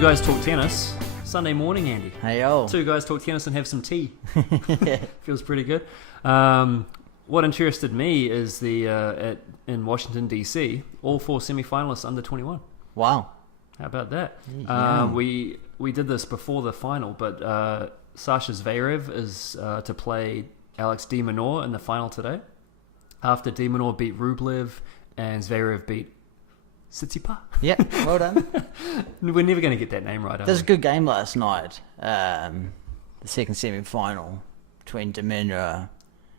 Two Guys Talk Tennis. Sunday morning, Andy. Hey, yo. Two guys talk tennis and have some tea. Feels pretty good. What interested me is in Washington, D.C., all four semi-finalists under 21. Wow. How about that? Yeah. We did this before the final, but Sasha Zverev is to play Alex de Minaur in the final today. After de Minaur beat Rublev and Zverev beat Tsitsipas. Yeah, well done. We're never going to get that name right, are There's we? a good game last night. The second semi-final between de Minaur.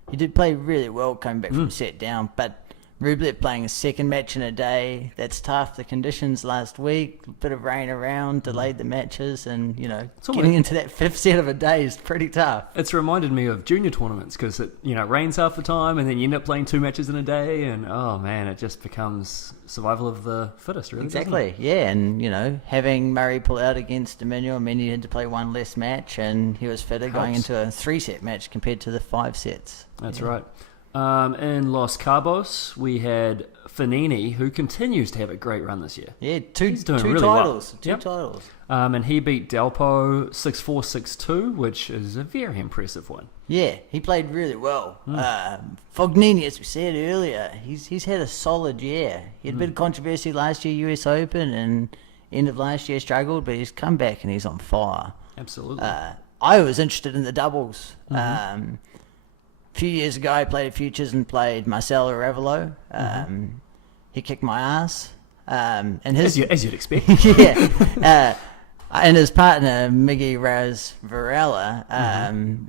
He did play really well coming back from set down, but Rublev playing a second match in a day, that's tough. The conditions last week, a bit of rain around, delayed the matches, and, getting into that fifth set of a day is pretty tough. It's reminded me of junior tournaments because it rains half the time and then you end up playing two matches in a day and, oh man, it just becomes survival of the fittest, really. Exactly, yeah, and, having Murray pull out against de Minaur meant he had to play one less match, and he was fitter going into a three-set match compared to the 5 sets. That's right. In Los Cabos, we had Fognini, who continues to have a great run this year. Yeah, He's doing two really titles. well. Two titles. And he beat Delpo 6-4, 6-2, which is a very impressive one. Yeah, he played really well. Fognini, as we said earlier, he's had a solid year. He had a bit of controversy last year, US Open, and end of last year struggled, but he's come back and he's on fire. Absolutely. I was interested in the doubles. A few years ago, I played at Futures and played Marcelo Ravelo. He kicked my ass. And his, as you'd expect. yeah. And his partner, Miggy Raz Varela,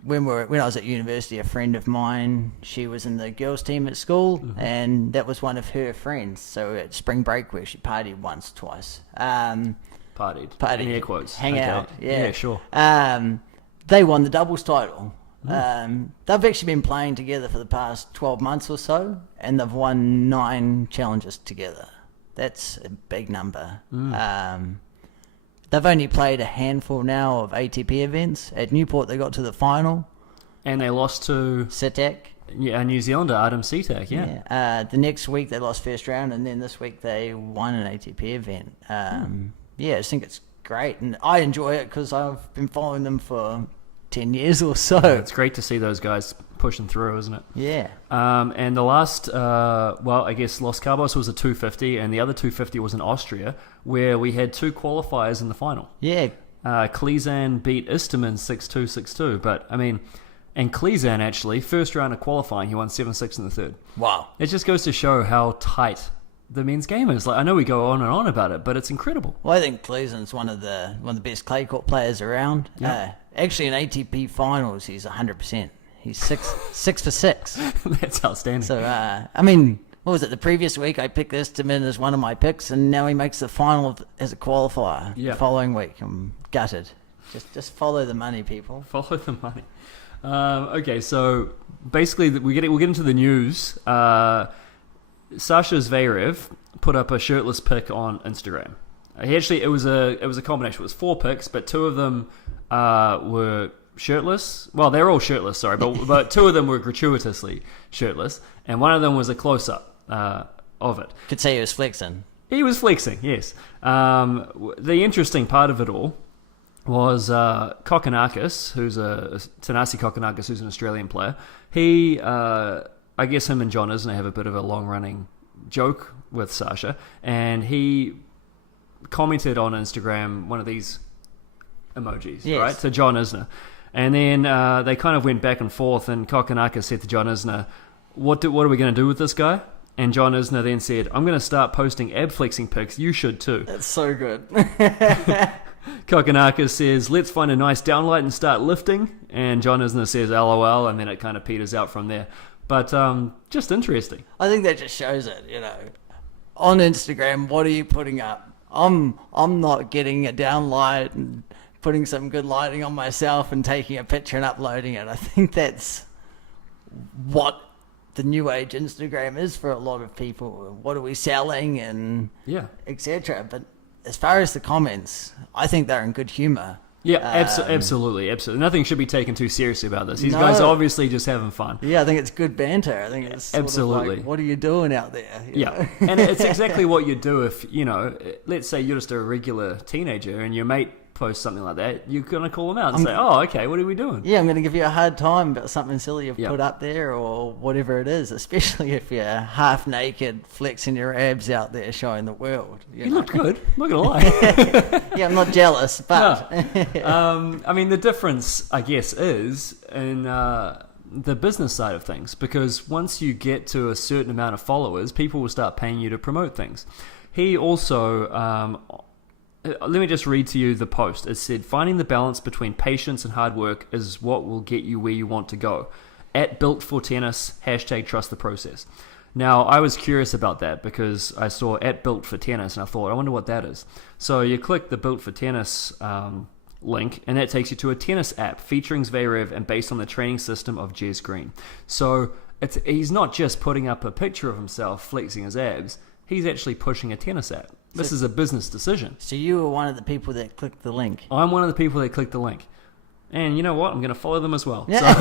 when I was at university, a friend of mine, she was in the girls' team at school, and that was one of her friends. So at spring break, where she partied once, twice. Partied. In air quotes. Hang out. Yeah, sure. They won the doubles title. They've actually been playing together for the past 12 months or so, and they've won 9 challenges together. That's a big number. They've only played a handful now of ATP events. At Newport, they got to the final. And they lost to Sitak. Yeah, New Zealander, Adam Sitak, yeah. The next week, they lost first round, and then this week, they won an ATP event. Yeah, I just think it's great, and I enjoy it because I've been following them for 10 years or so. It's great to see those guys pushing through, isn't it? Yeah. And the last, I guess Los Cabos was a 250, and the other 250 was in Austria, where we had 2 qualifiers in the final. Yeah. Klizan beat Isterman 6-2, 6-2, but, and Klizan actually, first round of qualifying, he won 7-6 in the third. Wow. It just goes to show how tight the men's game is. Like, I know we go on and on about it, but it's incredible. Well, I think Klizan's one of the best clay court players around. Yeah. Actually, in ATP finals, he's 100%. He's 6 for 6. That's outstanding. So, what was it? The previous week, I picked Isterman as one of my picks, and now he makes the final as a qualifier. Yeah. The following week, I'm gutted. Just follow the money, people. Follow the money. Okay, so basically, we'll get into the news. Sasha Zverev put up a shirtless pic on Instagram. It was a combination. It was 4 pics, but 2 of them were shirtless. Well, they're all shirtless, sorry, but 2 of them were gratuitously shirtless, and one of them was a close-up of it. Could say he was flexing. He was flexing, yes. The interesting part of it all was Kokkinakis, who's Thanasi Kokkinakis, who's an Australian player. He, I guess him and John Isner have a bit of a long-running joke with Sasha, and he commented on Instagram one of these emojis, yes, right, to John Isner. And then they kind of went back and forth, and Kokkinakis said to John Isner, what are we going to do with this guy? And John Isner then said, I'm going to start posting ab flexing pics. You should too. That's so good. Kokkinakis says, let's find a nice downlight and start lifting. And John Isner says, LOL, and then it kind of peters out from there. But just interesting. I think that just shows it, On Instagram, what are you putting up? I'm not getting a downlight and putting some good lighting on myself and taking a picture and uploading it. I think that's what the new age Instagram is for a lot of people. What are we selling and etc. But as far as the comments, I think they're in good humor. Yeah, absolutely. Nothing should be taken too seriously about this. These guys are obviously just having fun. Yeah, I think it's good banter. I think it's sort absolutely. of like, what are you doing out there? You know? And it's exactly what you do if, let's say you're just a regular teenager and your mate posts something like that, you're going to call them out and say, oh, okay, what are we doing? Yeah, I'm going to give you a hard time about something silly you've put up there or whatever it is, especially if you're half naked, flexing your abs out there showing the world. You look good, I'm not going to lie. Yeah, I'm not jealous, but... No. I mean, the difference, I guess, is in the business side of things, because once you get to a certain amount of followers, people will start paying you to promote things. He also... let me just read to you the post. It said, finding the balance between patience and hard work is what will get you where you want to go. @BuiltForTennis, #trust the process. Now, I was curious about that because I saw @BuiltForTennis and I thought, I wonder what that is. So you click the Built for Tennis link and that takes you to a tennis app featuring Zverev and based on the training system of Jez Green. So he's not just putting up a picture of himself flexing his abs, he's actually pushing a tennis app. This is a business decision. So you were one of the people that clicked the link. I'm one of the people that clicked the link. And you know what? I'm going to follow them as well. So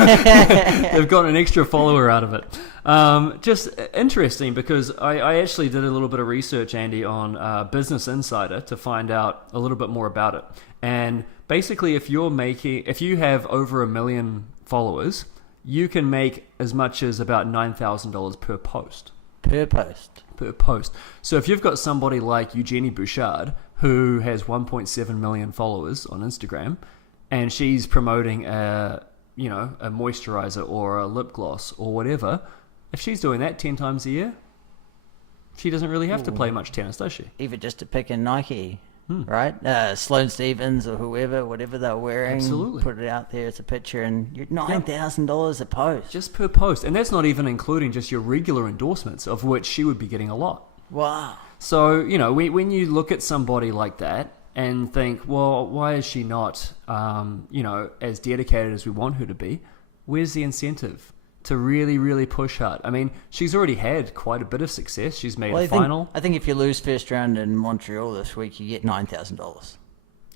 they've got an extra follower out of it. Just interesting because I actually did a little bit of research, Andy, on Business Insider to find out a little bit more about it. And basically, if you have over 1 million followers, you can make as much as about $9,000 per post. Per post. So if you've got somebody like Eugenie Bouchard, who has 1.7 million followers on Instagram, and she's promoting a moisturizer or a lip gloss or whatever, if she's doing that 10 times a year, she doesn't really have to play much tennis, does she? Even just to pick a Nike, right? Sloane Stephens or whoever, whatever they're wearing. Absolutely. Put it out there as a picture and you're $9,000 a post. Just per post. And that's not even including just your regular endorsements, of which she would be getting a lot. Wow. So, when you look at somebody like that and think, well, why is she not, as dedicated as we want her to be? Where's the incentive to really, really push hard? I mean, she's already had quite a bit of success. She's made a final. I think if you lose first round in Montreal this week, you get $9,000.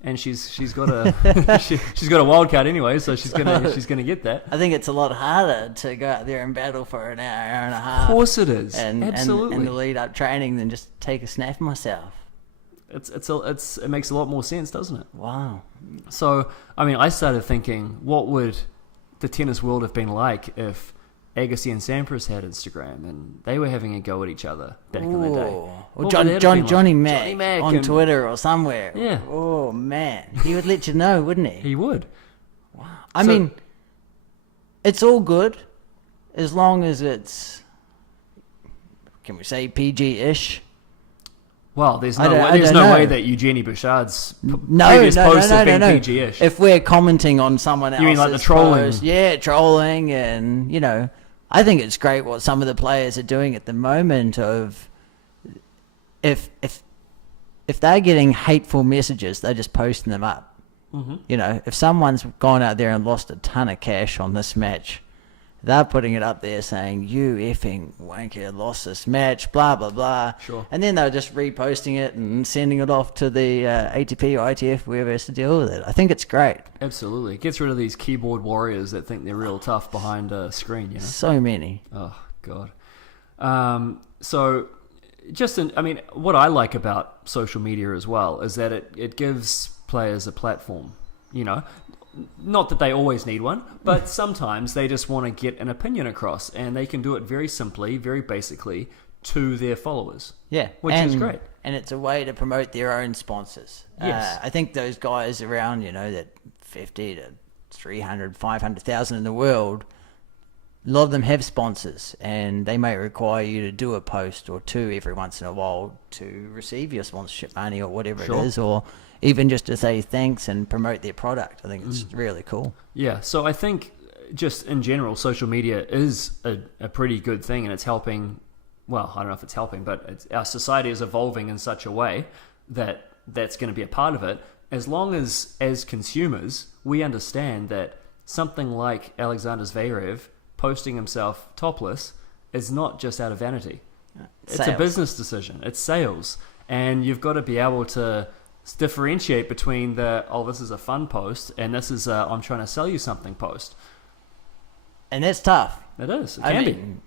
And she's got a she's got a wild card anyway, so she's gonna get that. I think it's a lot harder to go out there and battle for an hour and a half. Of course it is. Absolutely. And the lead up training than just take a snap myself. It makes a lot more sense, doesn't it? Wow. So, I mean, I started thinking, what would the tennis world have been like if Agassi and Sampras had Instagram and they were having a go at each other back in the day? Or Johnny Mac on Twitter or somewhere. Yeah. Oh, man. He would let you know, wouldn't he? He would. Wow. I mean, it's all good as long as it's, can we say PG-ish? Well, there's no way that Eugenie Bouchard's previous posts have been PG-ish. If we're commenting on someone else's you mean like the trolling? Post, yeah, trolling, and I think it's great what some of the players are doing at the moment. Of if they're getting hateful messages, they're just posting them up. Mm-hmm. If someone's gone out there and lost a ton of cash on this match, they're putting it up there saying, you effing wanker lost this match, blah, blah, blah. Sure. And then they're just reposting it and sending it off to the ATP or ITF, whoever has to deal with it. I think it's great. Absolutely. It gets rid of these keyboard warriors that think they're real tough behind a screen, So many. Oh, God. What I like about social media as well is that it gives players a platform, Not that they always need one, but sometimes they just want to get an opinion across, and they can do it very simply, very basically, to their followers. Yeah. Which is great. And it's a way to promote their own sponsors. Yes. I think those guys around, that 50 to 300, 500,000 in the world, a lot of them have sponsors, and they may require you to do a post or two every once in a while to receive your sponsorship money or whatever it is, or even just to say thanks and promote their product. I think it's really cool. Yeah, so I think just in general, social media is a pretty good thing, and it's helping, well, I don't know if it's helping, but our society is evolving in such a way that that's going to be a part of it, as long as consumers, we understand that something like Alexander Zverev posting himself topless is not just out of vanity. It's a business decision. It's sales. And you've got to be able to differentiate between this is a fun post and this is I'm trying to sell you something post. And that's tough. It is. It can be.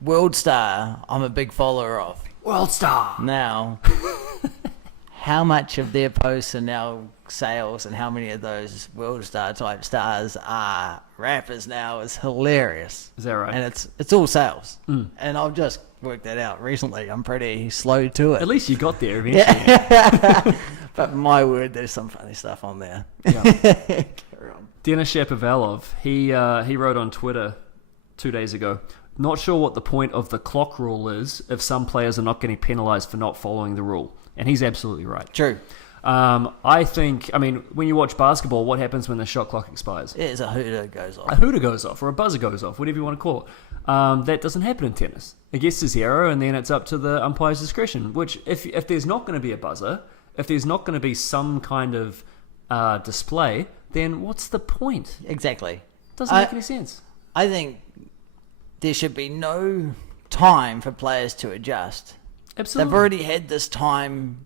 World Star, I'm a big follower of. World Star. Now, how much of their posts are now sales and how many of those World Star type stars are rappers now is hilarious. Is that right? And it's all sales. And I've just worked that out recently. I'm pretty slow to it. At least you got there eventually. Yeah. But my word, there's some funny stuff on there. Yeah. Carry on. Denis Shapovalov, he wrote on Twitter 2 days ago, not sure what the point of the clock rule is if some players are not getting penalised for not following the rule. And he's absolutely right. True. I think, when you watch basketball, what happens when the shot clock expires? It's a hooter goes off. A hooter goes off, or a buzzer goes off, whatever you want to call it. That doesn't happen in tennis. It gets to zero, and then it's up to the umpire's discretion, which if there's not going to be a buzzer, if there's not going to be some kind of display, then what's the point? Exactly. Doesn't make any sense. I think there should be no time for players to adjust. Absolutely. They've already had this time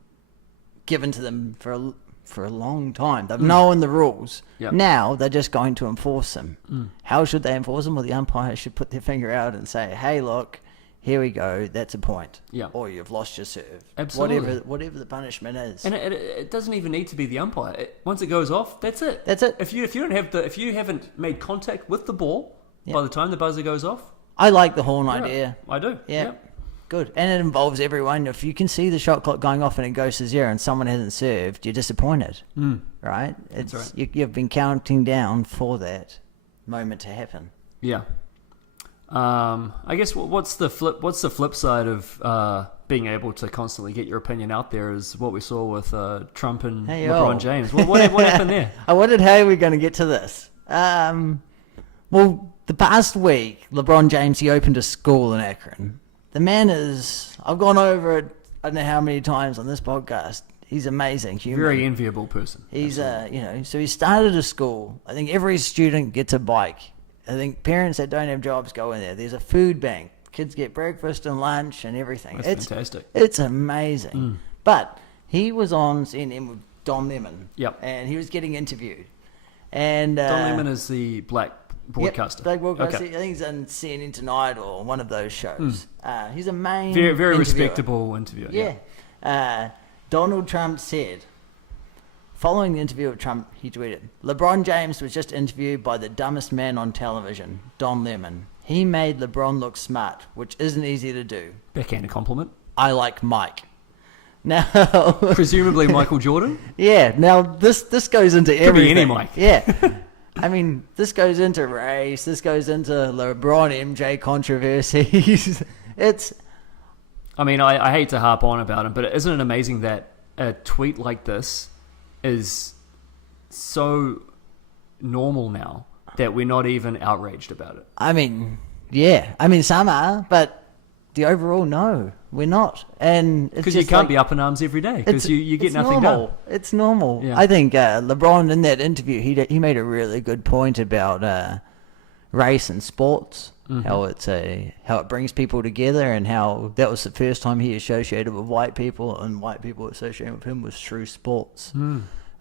given to them for a long time. They've known the rules. Yep. Now they're just going to enforce them. How should they enforce them? Well, the umpire should put their finger out and say, hey, look, here we go, that's a point. Yeah. Or you've lost your serve. Absolutely. Whatever the punishment is. And it doesn't even need to be the umpire. Once it goes off, that's it. That's it. If you haven't made contact with the ball by the time the buzzer goes off, I like the horn idea. I do. Yeah. Yep. Good. And it involves everyone. If you can see the shot clock going off and it goes to zero and someone hasn't served, you're disappointed. Right? That's right. You've been counting down for that moment to happen. Yeah. I guess what's the flip side of being able to constantly get your opinion out there is what we saw with Trump and LeBron James. What happened there? I wondered how we're going to get to this. Well, the past week, LeBron James, he opened a school in Akron. The man I've gone over it, I don't know how many times on this podcast. He's amazing. Human. Very enviable person. He's, so he started a school. I think every student gets a bike. I think parents that don't have jobs go in there. There's a food bank. Kids get breakfast and lunch and everything. That's fantastic. It's amazing. But he was on CNN with Don Lemon. Yep. And he was getting interviewed. And Don Lemon is the black broadcaster. Yep, black broadcaster. Okay. I think he's on CNN Tonight or one of those shows. He's a main very interviewer. respectable interviewer. Yeah. Donald Trump said, following the interview with Trump, he tweeted, LeBron James was just interviewed by the dumbest man on television, Don Lemon. He made LeBron look smart, which isn't easy to do. Backhanded compliment. I like Mike. Now, presumably Michael Jordan. Yeah. Now this goes into everything. Could be any Mike. Yeah. I mean, this goes into race. This goes into LeBron MJ controversies. I hate to harp on about him, but isn't it amazing that a tweet like this is so normal now that we're not even outraged about it? I mean, yeah. I mean, some are, but the overall, no, we're not. And because you can't be up in arms every day because you get nothing done. It's normal. Yeah. I think LeBron in that interview, he made a really good point about race and sports. How it brings people together, and how that was the first time he associated with white people, and white people associated with him was through sports.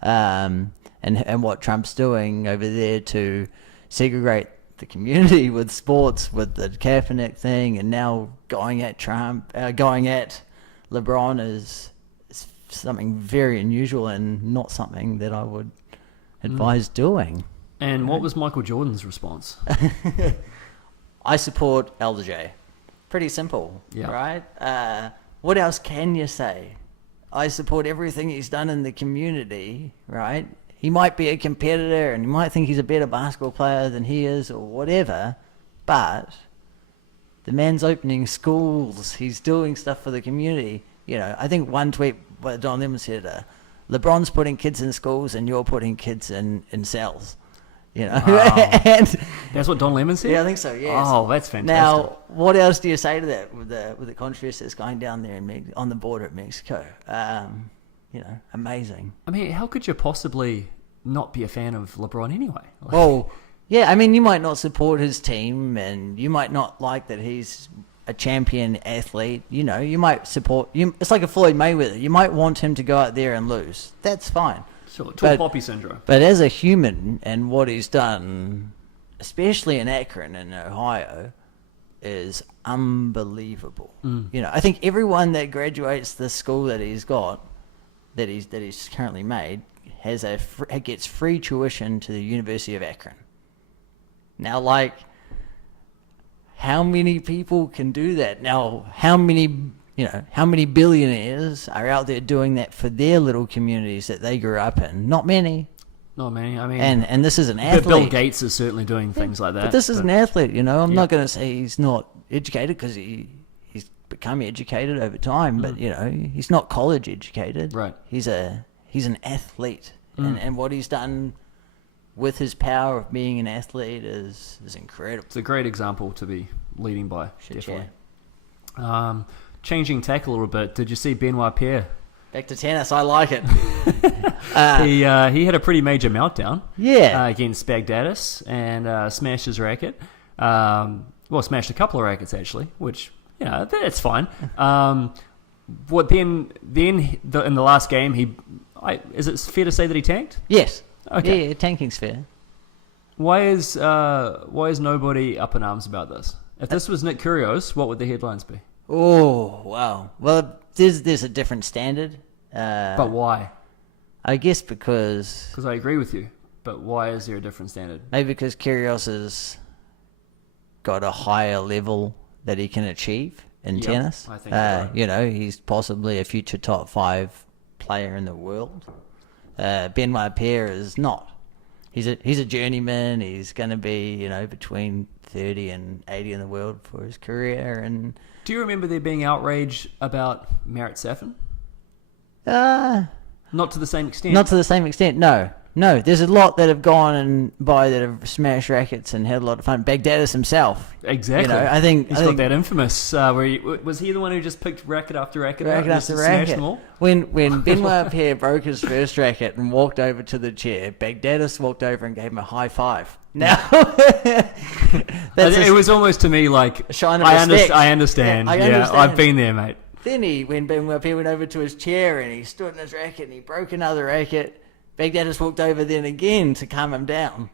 And what Trump's doing over there to segregate the community with sports, with the Kaepernick thing, and now going at Trump, going at LeBron is something very unusual and not something that I would advise doing. And what was Michael Jordan's response? I support Elder J. Pretty simple, right? What else can you say? I support everything he's done in the community, right? He might be a competitor and you might think he's a better basketball player than he is or whatever, but the man's opening schools. He's doing stuff for the community. I think one tweet by Don Lemon said, LeBron's putting kids in schools and you're putting kids in cells. Wow. And that's what Don Lemon said? Yeah, I think so, yes. Oh, that's fantastic. Now, what else do you say to that with the controversy that's going down there on the border at Mexico? Amazing. I mean, how could you possibly not be a fan of LeBron anyway? Well, yeah, I mean, you might not support his team and you might not like that he's a champion athlete, you know, you might support you. It's like a Floyd Mayweather. You might want him to go out there and lose. That's fine. Sure, tall poppy syndrome. But as a human and what he's done, especially in Akron and Ohio, is unbelievable. You know, I think everyone that graduates the school that he's got, that he's currently made, gets free tuition to the University of Akron. Now, like, how many people can do that? Now, how many billionaires are out there doing that for their little communities that they grew up in? Not many. Not many. I mean, and this is an athlete. Bill Gates is certainly doing things like that. But this is an athlete, you know. I'm not going to say he's not educated, because he's become educated over time. But you know, he's not college educated. Right. He's an athlete, and what he's done with his power of being an athlete is incredible. It's a great example to be leading by. Shit, definitely. Changing tack a little bit. Did you see Benoit Paire? Back to tennis. I like it. He had a pretty major meltdown. Yeah. Against Baghdadis and smashed his racket. Smashed a couple of rackets actually, which that's fine. In the last game is it fair to say that he tanked? Yes. Okay. Yeah, tanking's fair. Why is nobody up in arms about this? If this was Nick Kyrgios, what would the headlines be? Oh, wow. Well, there's a different standard. But why? I guess because I agree with you. But why is there a different standard? Maybe because Kyrgios has got a higher level that he can achieve in tennis. I think right. You know, he's possibly a future top 5 player in the world. Benoit Paire is not. He's a journeyman. He's going to be, you know, between 30 and 80 in the world for his career. And do you remember there being outrage about Marat Safin? Not to the same extent. Not to the same extent. No. There's a lot that have gone and by that have smashed rackets and had a lot of fun. Baghdadis himself. Exactly. You know, I think got that infamous where was he the one who just picked racket after racket out and just smashed them all? When Benoit Paire broke his first racket and walked over to the chair, Baghdadis walked over and gave him a high five. Now, it was almost to me like a sign of respect. I understand. Yeah, I've been there, mate. Then when Benoit Paire went over to his chair and he stood in his racket and he broke another racket, Baghdadis walked over then again to calm him down.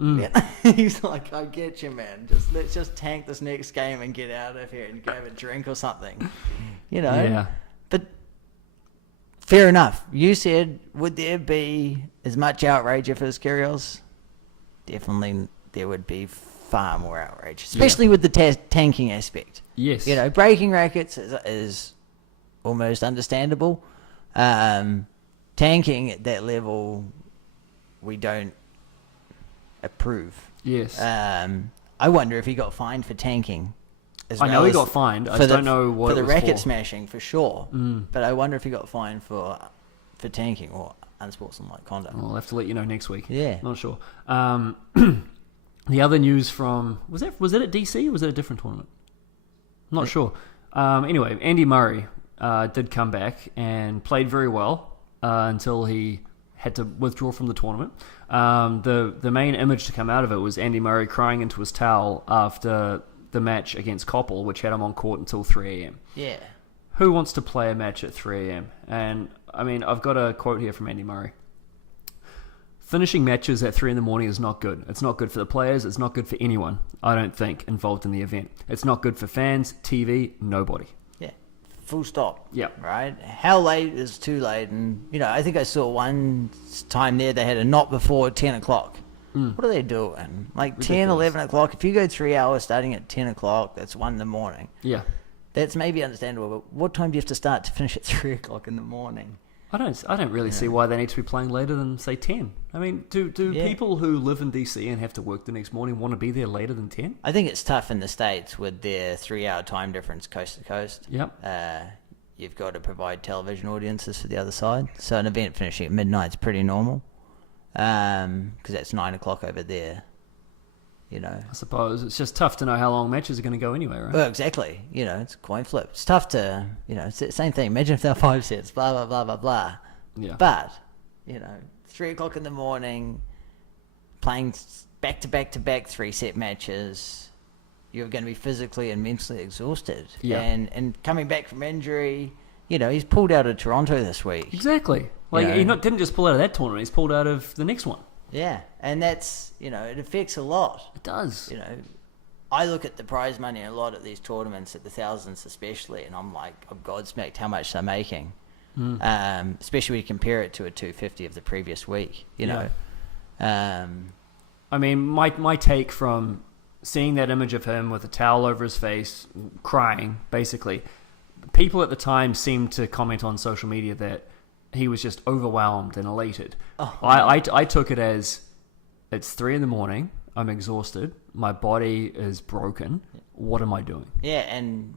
He's like, I get you, man. Let's just tank this next game and get out of here and go have a drink or something. You know? Yeah. But fair enough. You said, would there be as much outrage if it was Kyrgios? Definitely there would be far more outrage, especially with the tanking aspect. Yes. You know, breaking rackets is almost understandable. Tanking at that level, we don't approve. Yes. I wonder if he got fined for tanking. I know he got fined. I don't know what for it the was racket for. smashing for sure. But I wonder if he got fined for tanking or unsportsmanlike conduct. I'll have to let you know next week. Yeah. Not sure. The other news from was it at DC or was it a different tournament? I'm not sure. Anyway, Andy Murray did come back and played very well until he had to withdraw from the tournament. The main image to come out of it was Andy Murray crying into his towel after the match against Koppel, which had him on court until 3 a.m. Yeah. Who wants to play a match at 3 a.m.? And, I mean, I've got a quote here from Andy Murray. Finishing matches at 3 in the morning is not good. It's not good for the players. It's not good for anyone, I don't think, involved in the event. It's not good for fans, TV, nobody. Yeah. Full stop. Yeah. Right? How late is too late? And, you know, I think I saw one time there they had a not before 10 o'clock. What are they doing? Like Ridiculous. 10, 11 o'clock. If you go 3 hours starting at 10 o'clock, that's 1 in the morning. Yeah. That's maybe understandable, but what time do you have to start to finish at 3 o'clock in the morning? I don't really see why they need to be playing later than, say, 10. I mean, do people who live in DC and have to work the next morning want to be there later than 10? I think it's tough in the States with their 3-hour time difference coast to coast. Yep. You've got to provide television audiences for the other side. So an event finishing at midnight is pretty normal. Because that's 9 o'clock over there, you know. I suppose it's just tough to know how long matches are going to go anyway, right? Well, exactly. You know, it's a coin flip. It's tough to, you know, it's the same thing. Imagine if they're 5 sets, blah, blah, blah, blah, blah. Yeah. But, you know, 3 o'clock in the morning, playing back-to-back-to-back 3-set matches, you're going to be physically and mentally exhausted. Yeah. And coming back from injury, he's pulled out of Toronto this week. Exactly. Like, he didn't just pull out of that tournament, he's pulled out of the next one. Yeah, and that's, it affects a lot. It does. I look at the prize money a lot at these tournaments, at the thousands especially, and I'm like, I'm godsmacked how much they're making. Especially when you compare it to a 250 of the previous week, know. I mean, my take from seeing that image of him with a towel over his face, crying, basically, people at the time seemed to comment on social media that he was just overwhelmed and elated. I took it as, it's 3 a.m, I'm exhausted, my body is broken, what am I doing? Yeah, and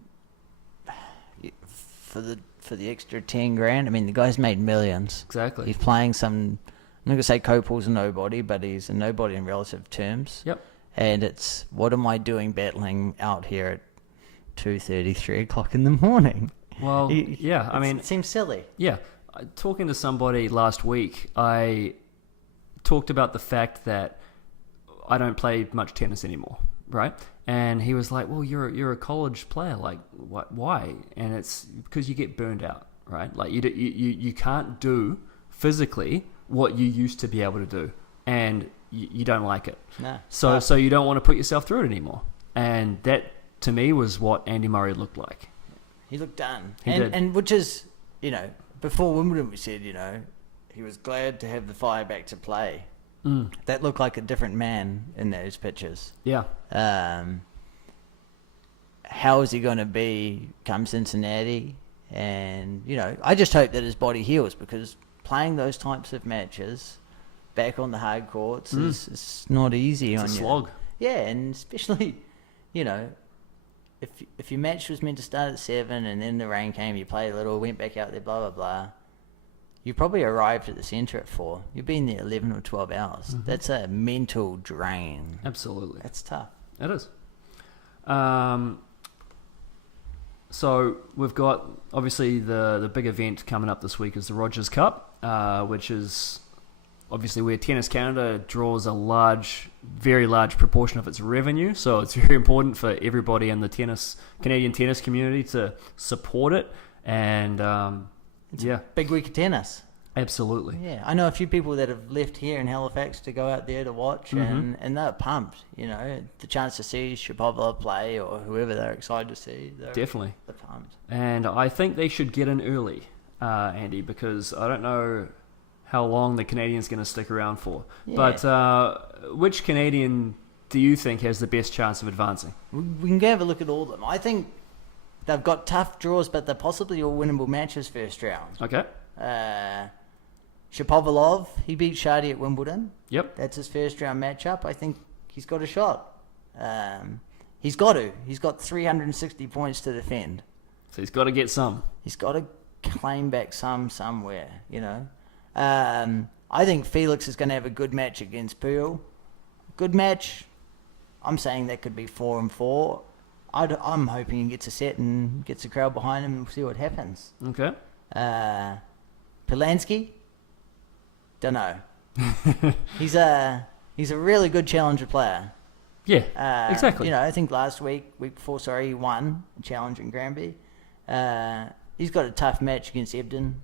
for the extra 10 grand, I mean, the guy's made millions. Exactly. He's playing some, I'm not going to say Copel's a nobody, but he's a nobody in relative terms. Yep. And it's, what am I doing battling out here at 2:30, 3 o'clock in the morning? Well, yeah, I mean... It seems silly. Yeah. Talking to somebody last week, I talked about the fact that I don't play much tennis anymore, right? And he was like, well, you're a college player, like, why? And it's because you get burned out, right? Like, you can't do physically what you used to be able to do, and you don't like it. No. So you don't want to put yourself through it anymore. And that, to me, was what Andy Murray looked like. He looked done. He did. And which is, before Wimbledon we said, he was glad to have the fire back to play. That looked like a different man in those pictures. Yeah. How is he going to be come Cincinnati? And, I just hope that his body heals, because playing those types of matches back on the hard courts is not easy on you. It's a slog. Yeah, and especially, if your match was meant to start at 7 and then the rain came, you played a little, went back out there, blah, blah, blah. You probably arrived at the centre at 4. You've been there 11 or 12 hours. That's a mental drain. Absolutely. That's tough. It is. So we've got, obviously, the big event coming up this week is the Rogers Cup, which is obviously where Tennis Canada draws a very large proportion of its revenue. So it's very important for everybody in the Canadian tennis community to support it. And It's a big week of tennis. Absolutely. Yeah, I know a few people that have left here in Halifax to go out there to watch, and they're pumped. The chance to see Shapovalov play or whoever they're excited to see. Definitely. They're pumped. And I think they should get in early, Andy, because I don't know how long the Canadian's going to stick around for. Yeah. But which Canadian do you think has the best chance of advancing? We can go have a look at all of them. I think they've got tough draws, but they're possibly all winnable matches first round. Okay. Shapovalov, he beat Shardy at Wimbledon. Yep. That's his first round matchup. I think he's got a shot. He's got to. He's got 360 points to defend. So he's got to get some. He's got to claim back somewhere, I think Felix is going to have a good match against Puyol. Good match. I'm saying that could be 4-4. I'm hoping he gets a set and gets a crowd behind him, and we'll see what happens. Okay. Polanski? Don't know. He's a really good challenger player. Yeah, exactly. I think week before, he won a challenge in Granby. He's got a tough match against Ebden.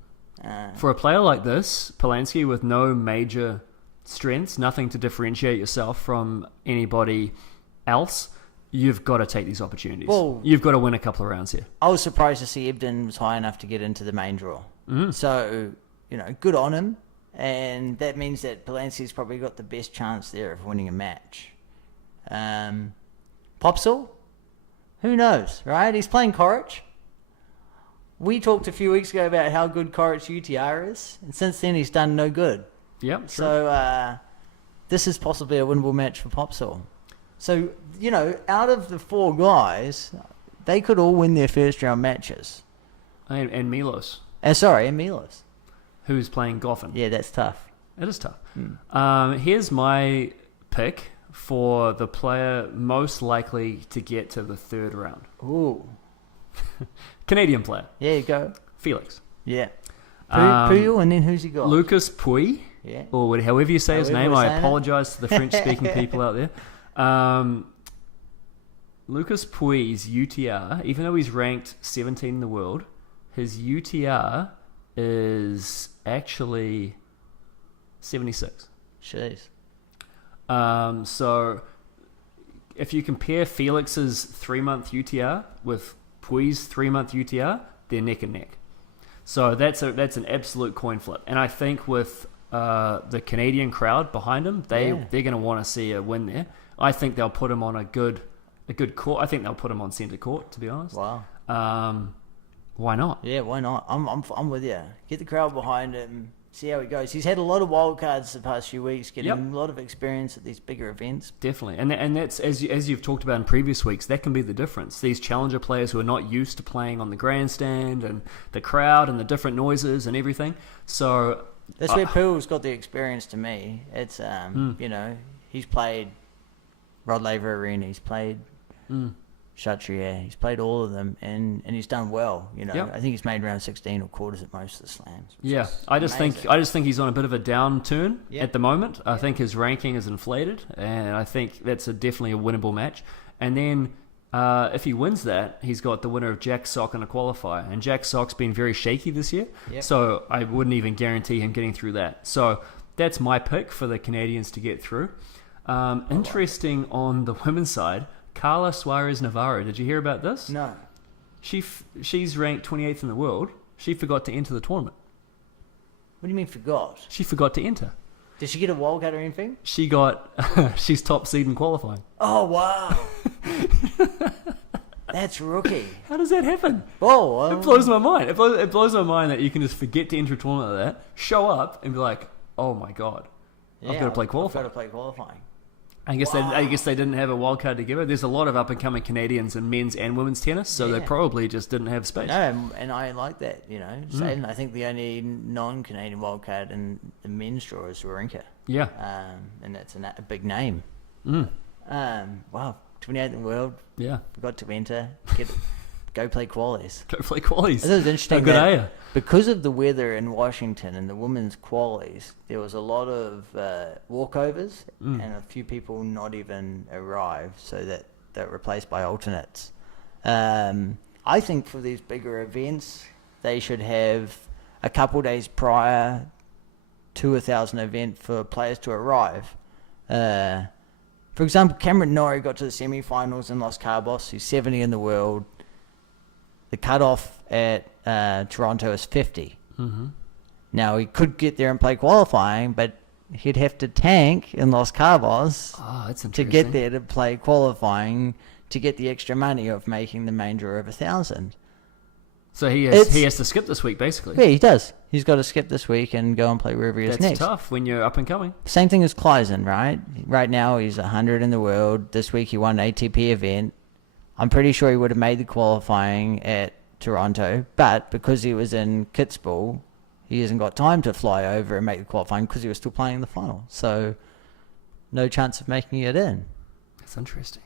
For a player like this, Polanski, with no major strengths, nothing to differentiate yourself from anybody else, you've got to take these opportunities. Well, you've got to win a couple of rounds here. I was surprised to see Ebden was high enough to get into the main draw. So, good on him. And that means that Polanski's probably got the best chance there of winning a match. Popsall? Who knows, right? He's playing Coric. We talked a few weeks ago about how good Coric's UTR is, and since then he's done no good. Yep. So this is possibly a winnable match for Popsall. So, out of the 4 guys, they could all win their first round matches. And Milos. And Milos. Who's playing Goffin. Yeah, that's tough. It is tough. Here's my pick for the player most likely to get to the 3rd round. Ooh. Canadian player. Yeah, you go. Felix. Yeah. Puyol, and then who's he got? Lucas Pouille. Yeah. Or however you say his name. I apologise to the French-speaking people out there. Lucas Pouille's UTR, even though he's ranked 17 in the world, his UTR is actually 76. Jeez. So if you compare Felix's 3-month UTR with Pouille's 3-month UTR, they're neck and neck. So that's an absolute coin flip. And I think with the Canadian crowd behind him, they're going to want to see a win there. I think they'll put him on a good court. I think they'll put him on centre court, to be honest. Wow. Why not? Yeah, why not? I'm with you. Get the crowd behind him. See how he goes. He's had a lot of wild cards the past few weeks, getting a lot of experience at these bigger events. Definitely, and that's as you've talked about in previous weeks. That can be the difference. These challenger players who are not used to playing on the grandstand and the crowd and the different noises and everything. So that's where Poole's got the experience. To me, it's he's played Rod Laver Arena, he's played Chatrier, he's played all of them, and he's done well. I think he's made round 16 or quarters at most of the slams. Yeah, I just think he's on a bit of a downturn at the moment. I think his ranking is inflated, and I think that's definitely a winnable match. And then if he wins that, he's got the winner of Jack Sock in a qualifier, and Jack Sock's been very shaky this year, so I wouldn't even guarantee him getting through that. So that's my pick for the Canadians to get through. Interesting on the women's side, Carla Suarez Navarro. Did you hear about this? No. She's ranked 28th in the world. She forgot to enter the tournament. What do you mean forgot? She forgot to enter. Did she get a wildcard or anything? She's top seed in qualifying. Oh, wow. That's rookie. How does that happen? Oh, it blows my mind. It blows my mind that you can just forget to enter a tournament like that, show up, and be like, oh my God, I've got to play qualifying. I guess they didn't have a wild card to give her. There's a lot of up and coming Canadians in men's and women's tennis, so they probably just didn't have space. No, and I like that. Saying I think the only non-Canadian wild card in the men's draw is Wawrinka. Yeah, and that's a big name. Wow, 28th in the world. Yeah, forgot to enter. Go play qualies. Go play qualies. It was interesting. How good are you? Because of the weather in Washington and the women's qualies, there was a lot of walkovers and a few people not even arrived, so that they're replaced by alternates. I think for these bigger events, they should have a couple days prior to 1,000 event for players to arrive. For example, Cameron Norrie got to the semi-finals in Los Cabos. He's 70 in the world. The cutoff at Toronto is 50. Mm-hmm. Now, he could get there and play qualifying, but he'd have to tank in Los Cabos to get there to play qualifying to get the extra money of making the main draw of 1,000. So he has to skip this week, basically. Yeah, he does. He's got to skip this week and go and play wherever he is next. That's tough when you're up and coming. Same thing as Kleisen, right? Right now, he's 100 in the world. This week, he won an ATP event. I'm pretty sure he would have made the qualifying at Toronto, but because he was in Kitzbühel, he hasn't got time to fly over and make the qualifying because he was still playing the final. So, no chance of making it in. That's interesting.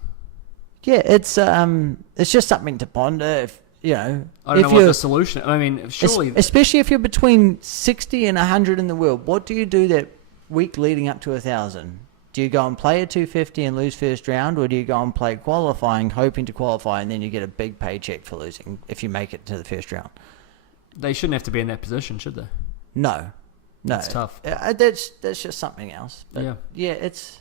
Yeah, it's just something to ponder. I don't know what the solution. I mean, surely, especially if you're between 60 and 100 in the world, what do you do that week leading up to 1,000? Do you go and play a 250 and lose first round, or do you go and play qualifying, hoping to qualify, and then you get a big paycheck for losing if you make it to the first round? They shouldn't have to be in that position, should they? No. It's tough. That's just something else. But yeah, it's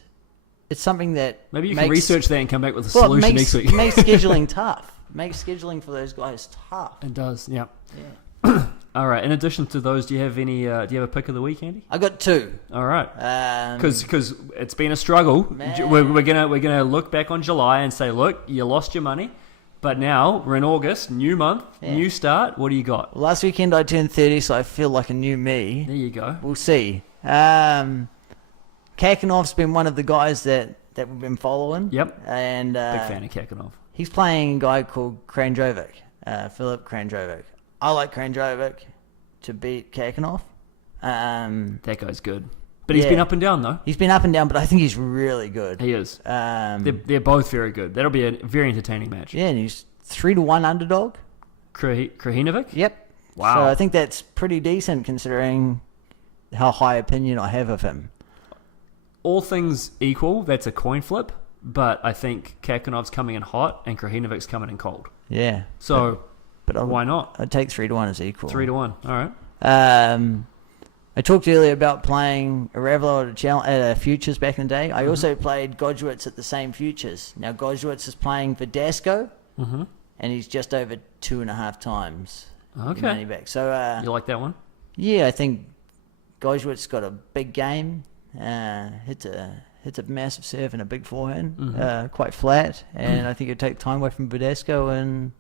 something that maybe you can research that and come back with a solution next week. Makes scheduling tough. Makes scheduling for those guys tough. It does. Yeah. All right. In addition to those, do you have any? Do you have a pick of the week, Andy? I got two. All right. Because it's been a struggle. We're gonna look back on July and say, look, you lost your money, but now we're in August, new month, new start. What do you got? Well, last weekend I turned 30, so I feel like a new me. There you go. We'll see. Kakinov's been one of the guys that we've been following. Yep. And big fan of Kakinov. He's playing a guy called Kranjovic, Filip Kranjovic. I like Kranjovic to beat Kakinov. That guy's good. But he's been up and down, though. He's been up and down, but I think he's really good. He is. They're both very good. That'll be a very entertaining match. Yeah, and he's 3-1 underdog. Krajinovic? Yep. Wow. So I think that's pretty decent considering how high opinion I have of him. All things equal, that's a coin flip. but I think Kakinov's coming in hot and Krahinovic's coming in cold. Yeah. So but why not? I'd take 3-1 as equal. 3-1. All right. I talked earlier about playing Arevalo at a Futures back in the day. I also played Gojwitz at the same Futures. Now Gojwitz is playing Verdasco, and he's just over 2.5 times. Okay. Money back. So You like that one? yeah, I think Gojwitz got a big game. Hits a massive serve and a big forehand, quite flat, and I think it'd take time away from Verdasco and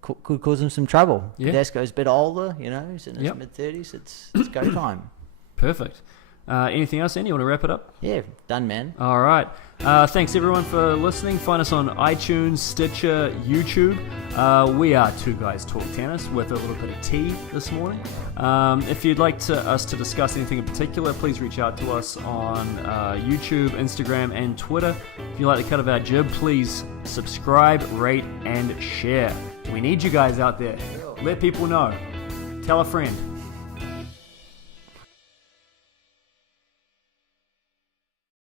could cause him some trouble. Yeah. Verdasco's a bit older, he's in his mid-30s. It's go time. Perfect. Anything else, Andy? You want to wrap it up? Yeah, done, man. All right. Thanks, everyone, for listening. Find us on iTunes, Stitcher, YouTube. We are Two Guys Talk Tennis with a little bit of tea this morning. If you'd like us to discuss anything in particular, please reach out to us on YouTube, Instagram, and Twitter. If you like the cut of our jib, please subscribe, rate, and share. We need you guys out there. Let people know. Tell a friend.